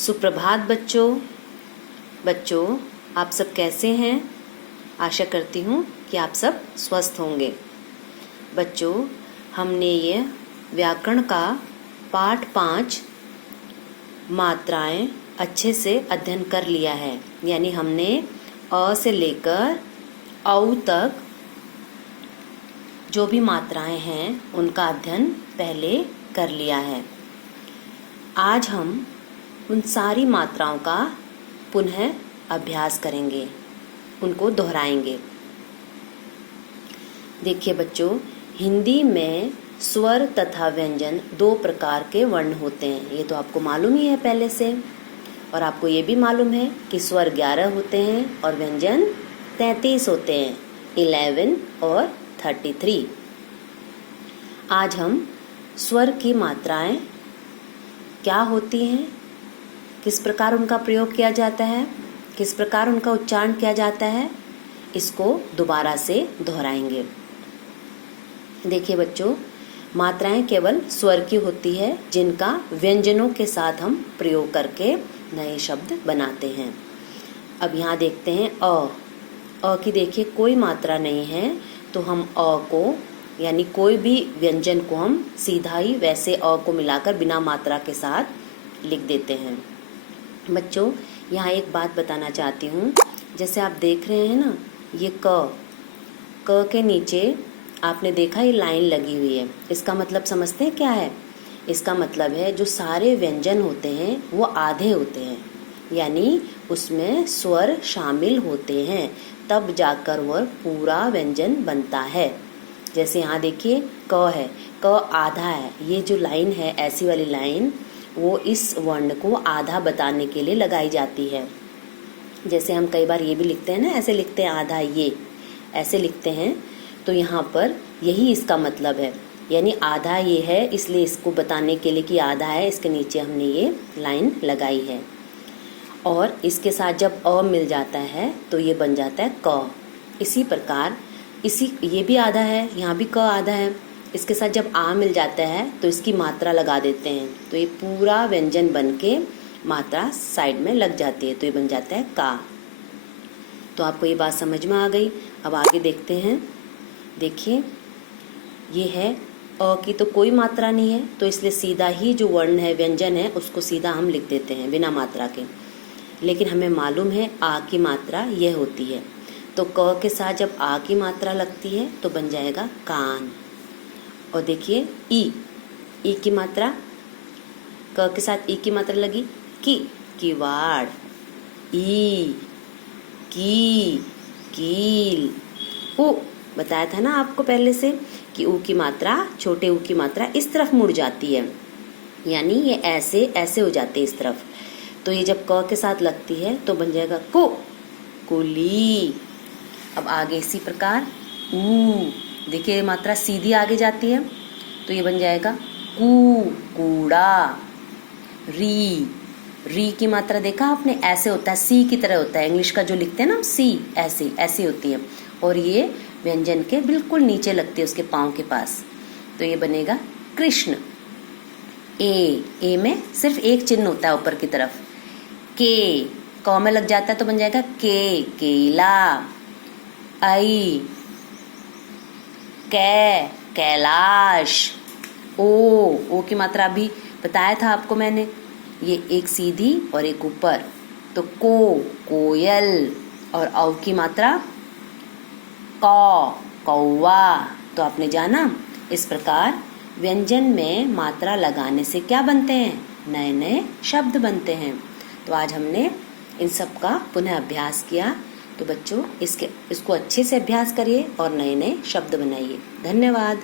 सुप्रभात बच्चों आप सब कैसे हैं। आशा करती हूँ कि आप सब स्वस्थ होंगे। बच्चों, हमने ये व्याकरण का पाठ 5 मात्राएं अच्छे से अध्ययन कर लिया है। यानी हमने अ से लेकर औ तक जो भी मात्राएं हैं उनका अध्ययन पहले कर लिया है। आज हम उन सारी मात्राओं का पुनः अभ्यास करेंगे, उनको दोहराएंगे। देखिए बच्चों, हिंदी में स्वर तथा व्यंजन 2 प्रकार के वर्ण होते हैं। ये तो आपको मालूम ही है पहले से। और आपको ये भी मालूम है कि स्वर 11 होते हैं और व्यंजन 33 होते हैं, 11 और 33। आज हम स्वर की मात्राएं क्या होती हैं, किस प्रकार उनका प्रयोग किया जाता है, किस प्रकार उनका उच्चारण किया जाता है, इसको दोबारा से दोहराएंगे। देखिए बच्चों, मात्राएं केवल स्वर की होती है जिनका व्यंजनों के साथ हम प्रयोग करके नए शब्द बनाते हैं। अब यहाँ देखते हैं अ की देखिए कोई मात्रा नहीं है, तो हम अ को यानी कोई भी व्यंजन को हम सीधा ही वैसे अ को मिलाकर बिना मात्रा के साथ लिख देते हैं। बच्चों, यहाँ एक बात बताना चाहती हूँ। जैसे आप देख रहे हैं ना, ये क के नीचे आपने देखा ये लाइन लगी हुई है। इसका मतलब समझते हैं क्या है? इसका मतलब है जो सारे व्यंजन होते हैं वो आधे होते हैं, यानी उसमें स्वर शामिल होते हैं, तब जाकर वह पूरा व्यंजन बनता है। जैसे यहाँ देखिए क है, क आधा है। ये जो लाइन है, ऐसी वाली लाइन, वो इस वर्ण को आधा बताने के लिए लगाई जाती है। जैसे हम कई बार ये भी लिखते हैं ना, ऐसे लिखते हैं आधा, ये ऐसे लिखते हैं, तो यहाँ पर यही इसका मतलब है। यानी आधा ये है, इसलिए इसको बताने के लिए कि आधा है, इसके नीचे हमने ये लाइन लगाई है। और इसके साथ जब अ मिल जाता है तो ये बन जाता है क। इसी प्रकार ये भी आधा है, यहाँ भी क आधा है, इसके साथ जब आ मिल जाता है तो इसकी मात्रा लगा देते हैं, तो ये पूरा व्यंजन बन के मात्रा साइड में लग जाती है, तो ये बन जाता है का। तो आपको ये बात समझ में आ गई। अब आगे देखते हैं। देखिए ये है अ की तो कोई मात्रा नहीं है, तो इसलिए सीधा ही जो वर्ण है, व्यंजन है, उसको सीधा हम लिख देते हैं बिना मात्रा के। लेकिन हमें मालूम है आ की मात्रा यह होती है, तो क के साथ जब आ की मात्रा लगती है तो बन जाएगा कान। और देखिए ई की मात्रा, क के साथ ई की मात्रा लगी, किवाड़। ई की कील। उ बताया था ना आपको पहले से कि ऊ की मात्रा, छोटे ऊ की मात्रा इस तरफ मुड़ जाती है, यानी ये ऐसे ऐसे हो जाते हैं इस तरफ। तो ये जब क के साथ लगती है तो बन जाएगा कुली। अब आगे इसी प्रकार ऊ, देखिए मात्रा सीधी आगे जाती है, तो ये बन जाएगा कूड़ा। री की मात्रा देखा आपने, ऐसे होता है, सी की तरह होता है। इंग्लिश का जो लिखते हैं ना सी, ऐसे ऐसे होती है, और ये व्यंजन के बिल्कुल नीचे लगती है, उसके पाँव के पास, तो ये बनेगा कृष्ण। ए में सिर्फ एक चिन्ह होता है ऊपर की तरफ। क में लग जाता है तो बन जाएगा केला। आई कैलाश। ओ की मात्रा अभी बताया था आपको मैंने, ये एक सीधी और एक ऊपर, तो कोयल। और औ की मात्रा कौवा। तो आपने जाना, इस प्रकार व्यंजन में मात्रा लगाने से क्या बनते हैं? नए नए शब्द बनते हैं। तो आज हमने इन सब का पुनः अभ्यास किया। तो बच्चों, इसको अच्छे से अभ्यास करिए और नए नए शब्द बनाइए। धन्यवाद।